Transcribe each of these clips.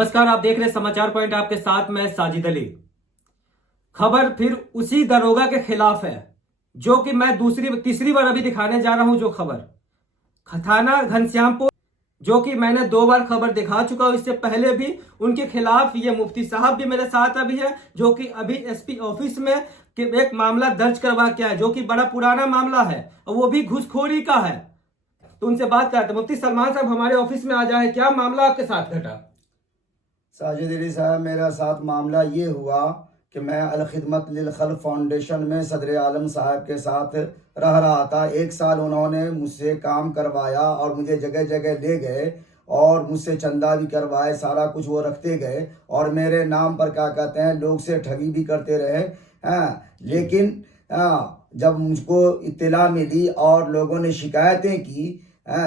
नमस्कार, आप देख रहे हैं समाचार पॉइंट। आपके साथ मैं साजिद अली। खबर फिर उसी दरोगा के खिलाफ है जो कि मैं तीसरी बार अभी दिखाने जा रहा हूं। जो खबर थाना घनश्यामपुर, जो कि मैंने 2 बार खबर दिखा चुका हूं इससे पहले भी उनके खिलाफ। ये मुफ्ती साहब भी मेरे साथ अभी है, जो कि अभी एसपी ऑफिस में एक मामला दर्ज करवा के है, जो कि बड़ा पुराना मामला है और वो भी घूसखोरी का है। तो उनसे बात करते। मुफ्ती सलमान साहब हमारे ऑफिस में आ जाए। क्या मामला आपके साथ घटा? साजिद अली साहब, मेरा साथ मामला ये हुआ कि मैं अल खिदमत लिल खल्क फाउंडेशन में सदर आलम साहब के साथ रह रहा था। 1 साल उन्होंने मुझसे काम करवाया और मुझे जगह जगह ले गए और मुझसे चंदा भी करवाए, सारा कुछ वो रखते गए और मेरे नाम पर क्या कहते हैं लोग से ठगी भी करते रहे। लेकिन जब मुझको इत्तला मिली और लोगों ने शिकायतें की,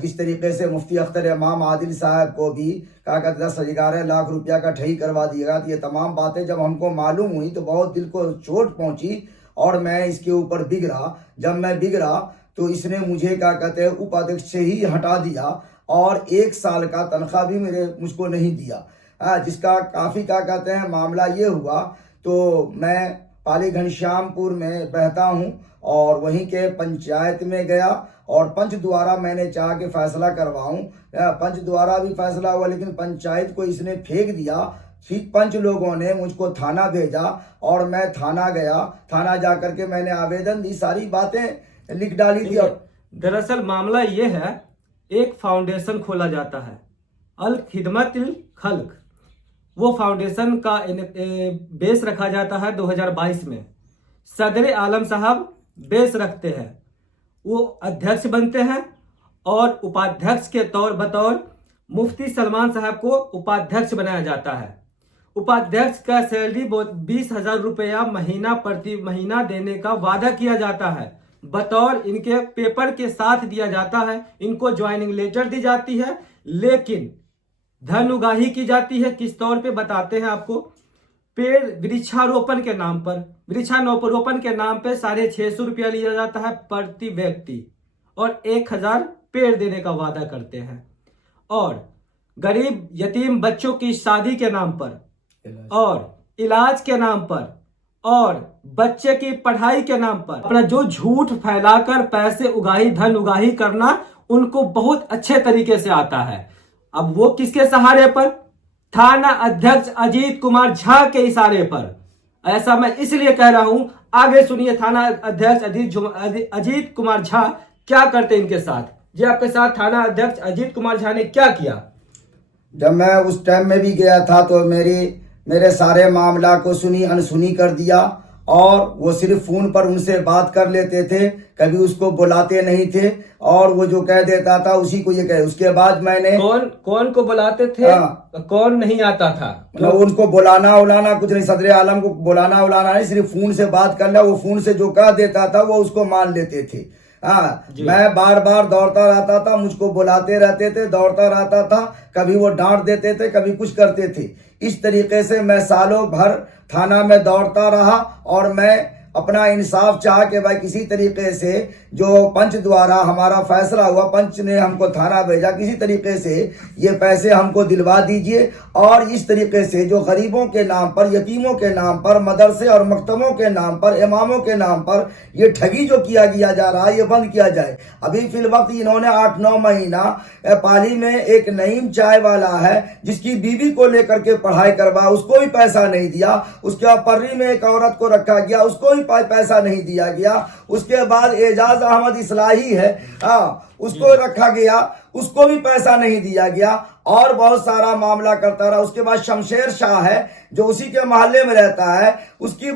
जिस तरीके से मुफ्ती अख्तर इमाम आदिल साहब को भी क्या कहते 10-11 लाख रुपया का ठगी करवा दिया गया। तो ये तमाम बातें जब हमको मालूम हुई तो बहुत दिल को चोट पहुंची और मैं इसके ऊपर बिगड़ा। जब मैं बिगड़ा तो इसने मुझे क्या कहते हैं उपाध्यक्ष से ही हटा दिया और 1 साल का तनख्वाह भी मुझको नहीं दिया। जिसका काफ़ी क्या कहते हैं मामला ये हुआ। तो मैं पाली घनश्यामपुर में रहता हूँ और वहीं के पंचायत में गया और पंच द्वारा मैंने चाह के फैसला करवाऊं। पंच द्वारा भी फैसला हुआ लेकिन पंचायत को इसने फेंक दिया। फिर पंच लोगों ने मुझको थाना भेजा और मैं थाना गया। थाना जा करके मैंने आवेदन दी, सारी बातें लिख डाली थी। दरअसल मामला ये है, एक फाउंडेशन खोला जाता है अल खिदमतिल खल्क। वो फाउंडेशन का बेस रखा जाता है 2022 में। सदर आलम साहब बेस रखते हैं, वो अध्यक्ष बनते हैं और उपाध्यक्ष के बतौर मुफ्ती सलमान साहब को उपाध्यक्ष बनाया जाता है। उपाध्यक्ष का सैलरी 20,000 रुपया प्रति महीना देने का वादा किया जाता है। बतौर इनके पेपर के साथ दिया जाता है, इनको ज्वाइनिंग लेटर दी जाती है, लेकिन धन उगाही की जाती है। किस तौर पे बताते हैं आपको। पेड़ वृक्षारोपण के नाम पे 650 रुपया लिया जाता है प्रति व्यक्ति और 1,000 पेड़ देने का वादा करते हैं। और गरीब यतीम बच्चों की शादी के नाम पर और इलाज के नाम पर और बच्चे की पढ़ाई के नाम पर अपना जो झूठ फैलाकर पैसे उगाही, धन उगाही करना उनको बहुत अच्छे तरीके से आता है। अब वो किसके सहारे पर? थाना अध्यक्ष अजीत कुमार झा के इशारे पर। ऐसा मैं इसलिए कह रहा हूं, आगे सुनिए। थाना अध्यक्ष अजीत कुमार झा क्या करते इनके साथ। जी, आपके साथ थाना अध्यक्ष अजीत कुमार झा ने क्या किया? जब मैं उस टाइम में भी गया था तो मेरे सारे मामला को सुनी अनसुनी कर दिया और वो सिर्फ फोन पर उनसे बात कर लेते थे, कभी उसको बुलाते नहीं थे और वो जो कह देता था उसी को ये कहे। उसके बाद मैंने कौन को बुलाते थे? कौन नहीं आता था? मतलब उनको बुलाना उलाना कुछ नहीं, सदर आलम को बुलाना उलाना नहीं, सिर्फ फोन से बात करना। वो फोन से जो कह देता था वो उसको मान लेते थे। मैं बार बार दौड़ता रहता था, मुझको बुलाते रहते थे, दौड़ता रहता था, कभी वो डांट देते थे, कभी कुछ करते थे। इस तरीके से मैं सालों भर थाना में दौड़ता रहा और मैं अपना इंसाफ चाह के भाई किसी तरीके से जो पंच द्वारा हमारा फैसला हुआ, पंच ने हमको थाना भेजा, किसी तरीके से ये पैसे हमको दिलवा दीजिए और इस तरीके से जो गरीबों के नाम पर, यतीमों के नाम पर, मदरसे और मकतबों के नाम पर, इमामों के नाम पर ये ठगी जो किया जा रहा है ये बंद किया जाए। अभी फिलवक्त इन्होंने 8-9 महीना पाली में एक नईम चाय वाला है जिसकी बीवी को लेकर के पढ़ाई करवा, उसको भी पैसा नहीं दिया। उसके बाद पर्री में एक औरत को रखा गया, उसको भी पैसा नहीं दिया गया। उसके बाद एजाज अहमद इस्लाही है, उसको रखा गया, उसको भी पैसा नहीं दिया गया और बहुत सारा मामला करता रहा। उसके बाद शमशेर शाह है जो उसी के मोहल्ले में रहता है, उसकी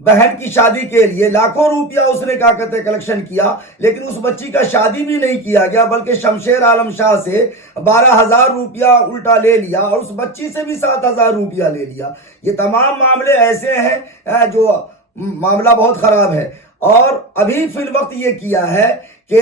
बहन की शादी के लिए लाखों रुपया उसने क्या कहते कलेक्शन किया, लेकिन उस बच्ची का शादी भी नहीं किया गया, बल्कि शमशेर आलम शाह से 12,000 रुपया उल्टा ले लिया और उस बच्ची से भी 7,000 रुपया ले लिया। ये तमाम मामले ऐसे हैं जो मामला बहुत खराब है। और अभी फिल वक्त ये किया है कि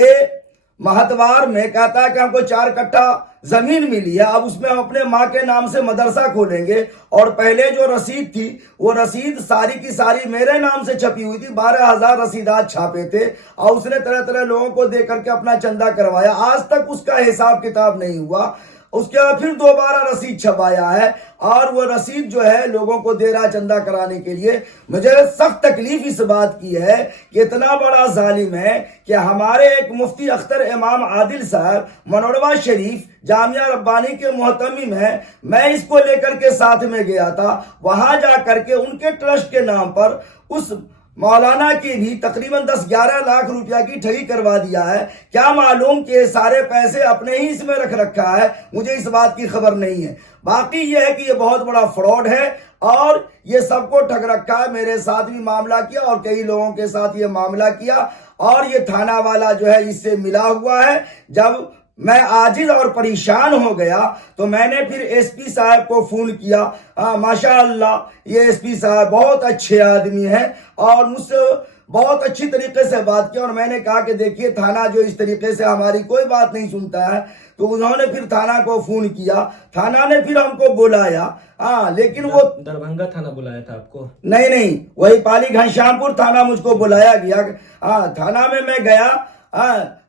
महतवार में कहता है कि हमको 4 कट्ठा जमीन मिली है, अब उसमें हम अपने माँ के नाम से मदरसा खोलेंगे। और पहले जो रसीद थी वो रसीद सारी की सारी मेरे नाम से छपी हुई थी, 12,000 रसीदात छापे थे और उसने तरह तरह लोगों को दे करके अपना चंदा करवाया। आज तक उसका हिसाब किताब नहीं हुआ उसके बाद फिर दोबारा रसीद छपाया है और वो रसीद जो है लोगों को दे रहा चंदा कराने के लिए। मुझे सख्त तकलीफ इस बात की है कि इतना बड़ा जालिम है कि हमारे एक मुफ्ती अख्तर इमाम आदिल साहब मनोरवा शरीफ जामिया रब्बानी के मोहतमिम है, मैं इसको लेकर के साथ में गया था, वहां जा करके उनके ट्रस्ट के नाम पर उस मौलाना की भी तकरीबन 10-11 लाख रुपया की ठगी करवा दिया है। क्या मालूम कि सारे पैसे अपने ही इसमें रख रखा है, मुझे इस बात की खबर नहीं है। बाकी यह है कि यह बहुत बड़ा फ्रॉड है और ये सबको ठग रखा है। मेरे साथ भी मामला किया और कई लोगों के साथ ये मामला किया और ये थाना वाला जो है इससे मिला हुआ है। जब मैं आजिज और परेशान हो गया तो मैंने फिर एसपी साहब को फोन किया। माशाअल्लाह ये एसपी साहब बहुत अच्छे आदमी हैं और मुझसे बहुत अच्छी तरीके से बात की और मैंने कहा कि देखिए थाना जो इस तरीके से हमारी कोई बात नहीं सुनता है, तो उन्होंने फिर थाना को फोन किया, थाना ने फिर हमको बुलाया। लेकिन वो दरभंगा थाना बुलाया था आपको? नहीं, वही पाली घनश्यामपुर थाना मुझको बुलाया गया। थाना में मैं गया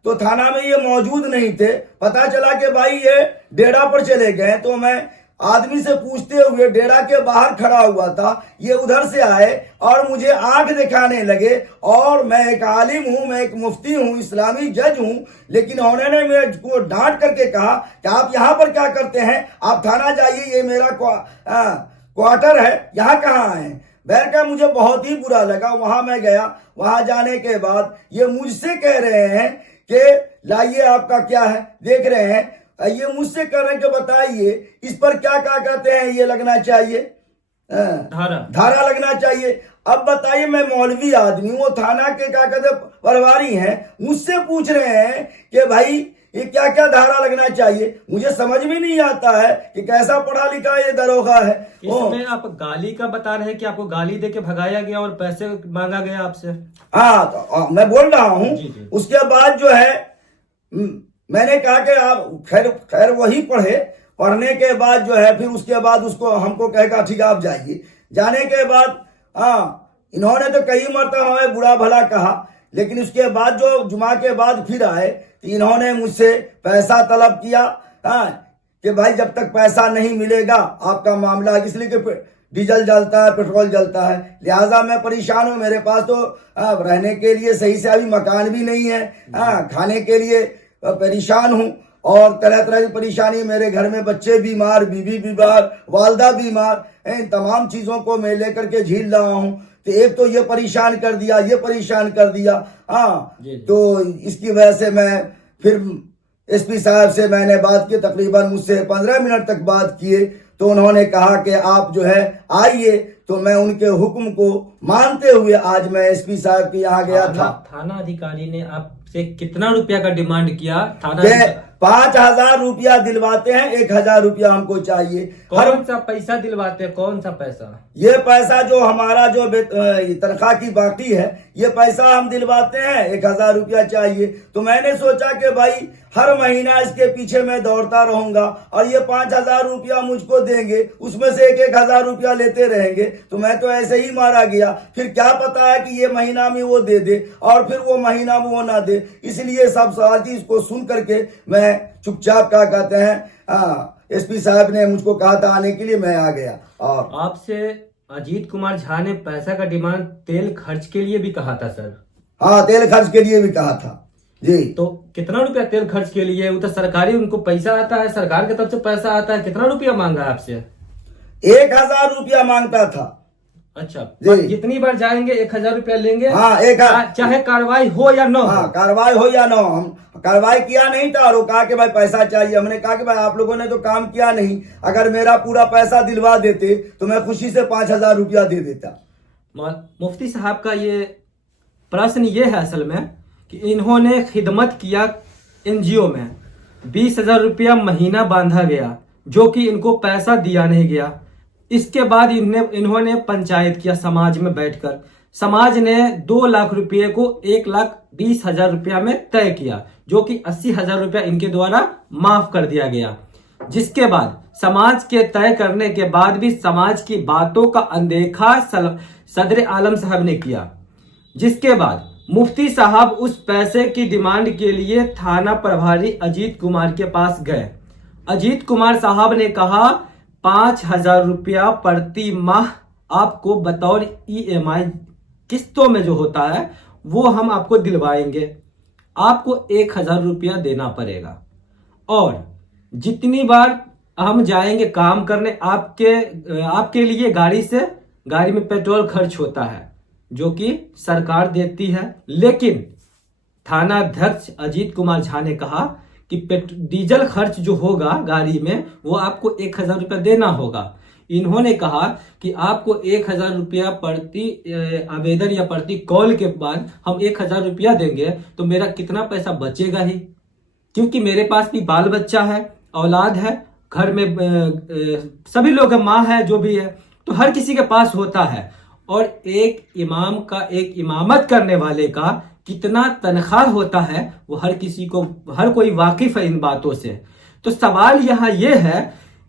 तो थाना में ये मौजूद नहीं थे। पता चला कि भाई ये डेरा पर चले गए, तो मैं आदमी से पूछते हुए डेरा के बाहर खड़ा हुआ था, ये उधर से आए और मुझे आंख दिखाने लगे। और मैं एक आलिम हूं, मैं एक मुफ्ती हूं, इस्लामी जज हूं, लेकिन उन्होंने मेरे को डांट करके कहा कि आप यहाँ पर क्या करते हैं, आप थाना जाइए, ये मेरा क्वार्टर है, यहाँ कहाँ आए। बैर का मुझे बहुत ही बुरा लगा। वहां मैं गया, वहां जाने के बाद ये मुझसे कह रहे हैं कि लाइए आपका क्या है, देख रहे हैं, ये मुझसे कह रहे हैं कि बताइए इस पर क्या क्या कहते हैं, ये लगना चाहिए धारा लगना चाहिए। अब बताइए, मैं मौलवी आदमी हूँ, वो थाना के क्या कहते प्रभारी हैं, मुझसे पूछ रहे हैं कि भाई ये क्या क्या धारा लगना चाहिए। मुझे समझ में नहीं आता है कि कैसा पढ़ा लिखा ये दरोगा है। इसमें आप गाली का बता रहे हैं कि आपको गाली देके भगाया गया और पैसे मांगा गया आपसे? तो मैं बोल रहा हूँ। उसके बाद जो है मैंने कहा कि आप खैर वही पढ़ने के बाद जो है फिर उसके बाद उसको हमको कहेगा ठीक है आप जाइए। जाने के बाद इन्होंने तो कई मरतबा हमें बुरा भला कहा, लेकिन उसके बाद जो जुमा के बाद फिर आए तो इन्होंने मुझसे पैसा तलब किया कि भाई जब तक पैसा नहीं मिलेगा आपका मामला, इसलिए कि डीजल जलता है, पेट्रोल जलता है, लिहाजा मैं परेशान हूँ। मेरे पास तो रहने के लिए सही से अभी मकान भी नहीं है, खाने के लिए परेशान हूँ और तरह तरह की परेशानी। मेरे घर में बच्चे बीमार, बीवी बीमार, वालदा बीमार, इन तमाम चीजों को मैं लेकर के झील रहा हूँ। तो एक तो ये परेशान कर दिया, ये परेशान कर दिया। तो इसकी वजह से मैं फिर एसपी साहब से मैंने बात की, तकरीबन मुझसे 15 मिनट तक बात किए। तो उन्होंने कहा कि आप जो है आइए, तो मैं उनके हुक्म को मानते हुए आज मैं एसपी साहब के यहाँ गया था। थाना अधिकारी ने आपसे कितना रुपया का डिमांड किया? 5,000 रुपया दिलवाते हैं, 1,000 रुपया हमको चाहिए। कौन सा पैसा दिलवाते हैं? कौन सा पैसा? ये पैसा जो हमारा जो तनख्वाह की बाकी है, ये पैसा हम दिलवाते हैं, 1,000 रुपया चाहिए। तो मैंने सोचा कि भाई हर महीना इसके पीछे मैं दौड़ता रहूंगा और ये 5,000 रुपया मुझको देंगे, उसमें से 1,000 रुपया लेते रहेंगे, तो मैं तो ऐसे ही मारा गया। फिर क्या पता है कि ये महीना में वो दे दे और फिर वो महीना में वो ना दे। इसलिए सब सवाल इसको सुन करके मैं चुपचाप क्या कहते हैं एसपी साहब ने मुझको कहा था आने के लिए, मैं आ गया। और आपसे अजीत कुमार झा ने पैसा का डिमांड तेल खर्च के लिए भी कहा था सर? हाँ, तेल खर्च के लिए भी कहा था जी। तो कितना रुपया तेल खर्च के लिए? वो तो सरकारी उनको पैसा आता है, सरकार की तरफ से पैसा आता है। कितना रुपया मांगा है आपसे? 1,000 रुपया मांगता था। अच्छा, जितनी बार जाएंगे 1,000 रुपया लेंगे? हाँ, चाहे कार्रवाई हो या न हो। हाँ, कार्रवाई हो या न हो। हम कार्रवाई किया नहीं था और वो कहा कि भाई पैसा चाहिए। हमने कहा कि भाई आप लोगों ने तो काम किया नहीं, अगर मेरा पूरा पैसा दिलवा देते तो मैं खुशी से 5,000 रुपया दे देता। मुफ्ती साहब का ये प्रश्न ये है असल में कि इन्होंने खिदमत किया एनजीओ में, 20,000 रुपया महीना बांधा गया, जो कि इनको पैसा दिया नहीं गया। इसके बाद इन्होंने पंचायत किया समाज में बैठकर। समाज ने 2 लाख रुपये को 1,20,000 रुपया में तय किया, जो कि 80,000 रुपया इनके द्वारा माफ कर दिया गया। जिसके बाद समाज के तय करने के बाद भी समाज की बातों का अनदेखा सदर आलम साहब ने किया। जिसके बाद मुफ्ती साहब उस पैसे की डिमांड के लिए थाना प्रभारी अजीत कुमार के पास गए अजीत कुमार साहब ने कहा 5,000 रुपया प्रति माह आपको बतौर EMI किस्तों में जो होता है वो हम आपको दिलवाएंगे। आपको 1,000 रुपया देना पड़ेगा और जितनी बार हम जाएंगे काम करने आपके लिए गाड़ी में पेट्रोल खर्च होता है जो कि सरकार देती है। लेकिन थाना अध्यक्ष अजीत कुमार झा ने कहा कि डीजल खर्च जो होगा गाड़ी में वो आपको 1,000 रुपया देना होगा। इन्होंने कहा कि आपको 1,000 रुपया प्रति आवेदन या प्रति कॉल के बाद हम 1,000 रुपया देंगे तो मेरा कितना पैसा बचेगा ही, क्योंकि मेरे पास भी बाल बच्चा है, औलाद है, घर में सभी लोग, माँ है, जो भी है, तो हर किसी के पास होता है। और एक इमाम का, एक इमामत करने वाले का कितना तनख्वाह होता है वो हर कोई वाकिफ है इन बातों से। तो सवाल यहाँ ये है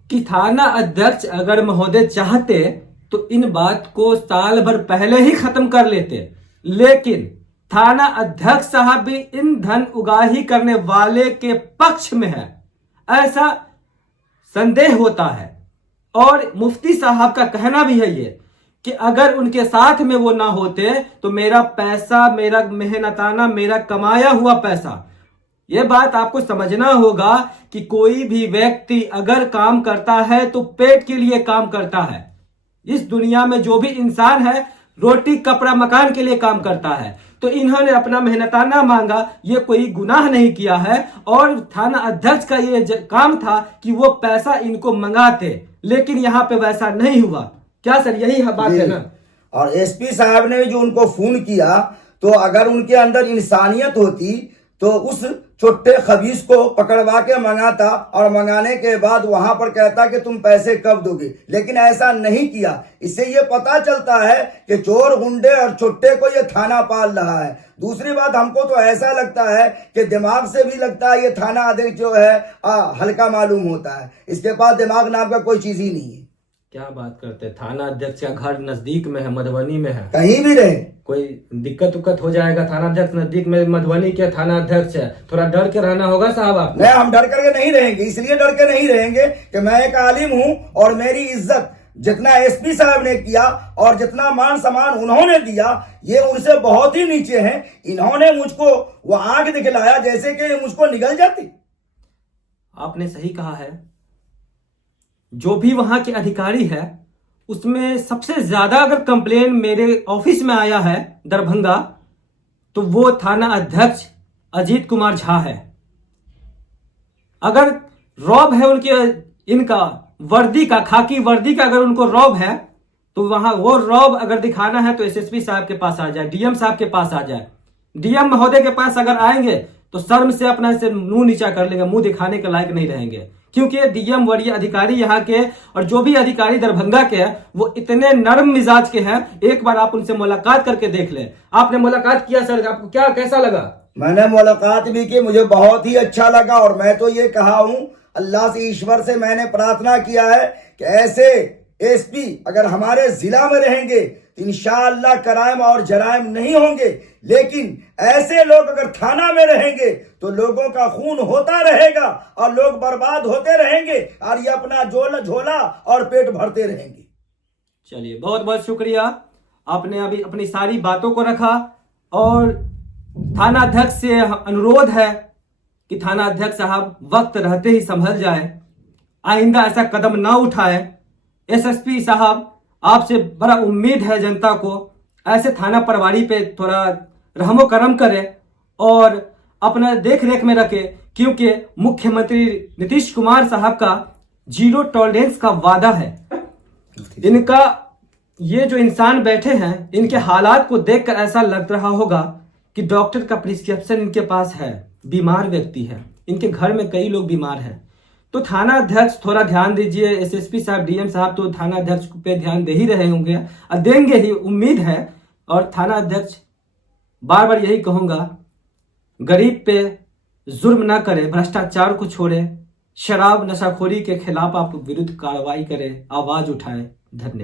कि थाना अध्यक्ष अगर महोदय चाहते तो इन बात को साल भर पहले ही खत्म कर लेते, लेकिन थाना अध्यक्ष साहब भी इन धन उगाही करने वाले के पक्ष में है, ऐसा संदेह होता है। और मुफ्ती साहब का कहना भी है ये कि अगर उनके साथ में वो ना होते तो मेरा पैसा, मेरा मेहनताना, मेरा कमाया हुआ पैसा, ये बात आपको समझना होगा कि कोई भी व्यक्ति अगर काम करता है तो पेट के लिए काम करता है। इस दुनिया में जो भी इंसान है रोटी कपड़ा मकान के लिए काम करता है। तो इन्होंने अपना मेहनताना मांगा, ये कोई गुनाह नहीं किया है। और थाना अध्यक्ष का ये काम था कि वो पैसा इनको मंगाते, लेकिन यहाँ पे वैसा नहीं हुआ। क्या सर, यही बात है ना? और SP साहब ने जो उनको फोन किया, तो अगर उनके अंदर इंसानियत होती तो उस छोटे खबीस को पकड़वा के मंगाता और मंगाने के बाद वहां पर कहता कि तुम पैसे कब दोगे, लेकिन ऐसा नहीं किया। इससे ये पता चलता है कि चोर, गुंडे और छोटे को ये थाना पाल रहा है। दूसरी बात, हमको तो ऐसा लगता है कि दिमाग से भी लगता है ये थाना अध्यक्ष जो है हल्का मालूम होता है, इसके पास दिमाग नाम का कोई चीज ही नहीं है। क्या बात करते हैं, थाना अध्यक्ष का घर नजदीक में है, मधुबनी में है, कहीं भी रहे कोई दिक्कत उक्कत हो जाएगा, थाना अध्यक्ष नजदीक में, मधुबनी के थाना अध्यक्ष है, थोड़ा डर के रहना होगा साहब आप। नहीं, हम डर करके नहीं रहेंगे, इसलिए डर के नहीं रहेंगे कि मैं एक आलिम हूं और मेरी इज्जत जितना SP साहब ने किया और जितना मान सम्मान उन्होंने दिया ये उनसे बहुत ही नीचे है। इन्होंने मुझको वो आंख दिखलाया जैसे कि मुझको निगल जाती। आपने सही कहा है। जो भी वहां के अधिकारी है उसमें सबसे ज्यादा अगर कंप्लेन मेरे ऑफिस में आया है दरभंगा, तो वो थाना अध्यक्ष अजीत कुमार झा है। अगर रौब है उनके, इनका वर्दी का, खाकी वर्दी का अगर उनको रौब है तो वहां वो रौब अगर दिखाना है तो SSP साहब के पास आ जाए, DM साहब के पास आ जाए। DM महोदय के पास अगर आएंगे तो शर्म से अपना से मुंह नीचा कर लेंगे, मुंह दिखाने के लायक नहीं रहेंगे, क्योंकि DM वरीय अधिकारी यहाँ के और जो भी अधिकारी दरभंगा के हैं वो इतने नरम मिजाज के हैं। एक बार आप उनसे मुलाकात करके देख लें। आपने मुलाकात किया सर, आपको क्या कैसा लगा? मैंने मुलाकात भी की, मुझे बहुत ही अच्छा लगा। और मैं तो ये कहा हूं, अल्लाह से, ईश्वर से मैंने प्रार्थना किया है कि ऐसे SP अगर हमारे जिला में रहेंगे तो इंशाअल्लाह क्राइम और जराइम नहीं होंगे, लेकिन ऐसे लोग अगर थाना में रहेंगे तो लोगों का खून होता रहेगा और लोग बर्बाद होते रहेंगे और ये अपना झोला और पेट भरते रहेंगे। चलिए, बहुत बहुत शुक्रिया, आपने अभी अपनी सारी बातों को रखा। और थाना अध्यक्ष से अनुरोध है कि थाना अध्यक्ष साहब वक्त रहते ही संभल जाए, आइंदा ऐसा कदम ना उठाए। SSP साहब, आपसे बड़ा उम्मीद है जनता को, ऐसे थाना प्रभारी पे थोड़ा रहमो करम करे और अपना देख रेख में रखे, क्योंकि मुख्यमंत्री नीतीश कुमार साहब का 0 टॉलरेंस का वादा है। इनका ये जो इंसान बैठे हैं, इनके हालात को देखकर ऐसा लग रहा होगा कि डॉक्टर का प्रिस्क्रिप्शन इनके पास है, बीमार व्यक्ति है, इनके घर में कई लोग बीमार हैं। तो थाना अध्यक्ष थोड़ा ध्यान दीजिए। SSP साहब, DM साहब तो थाना अध्यक्ष पे ध्यान दे ही रहे होंगे और देंगे ही, उम्मीद है। और थाना अध्यक्ष, बार बार यही कहूंगा, गरीब पे जुर्म ना करे, भ्रष्टाचार को छोड़े, शराब नशाखोरी के खिलाफ आप विरुद्ध कार्रवाई करें, आवाज उठाएं। धन्यवाद।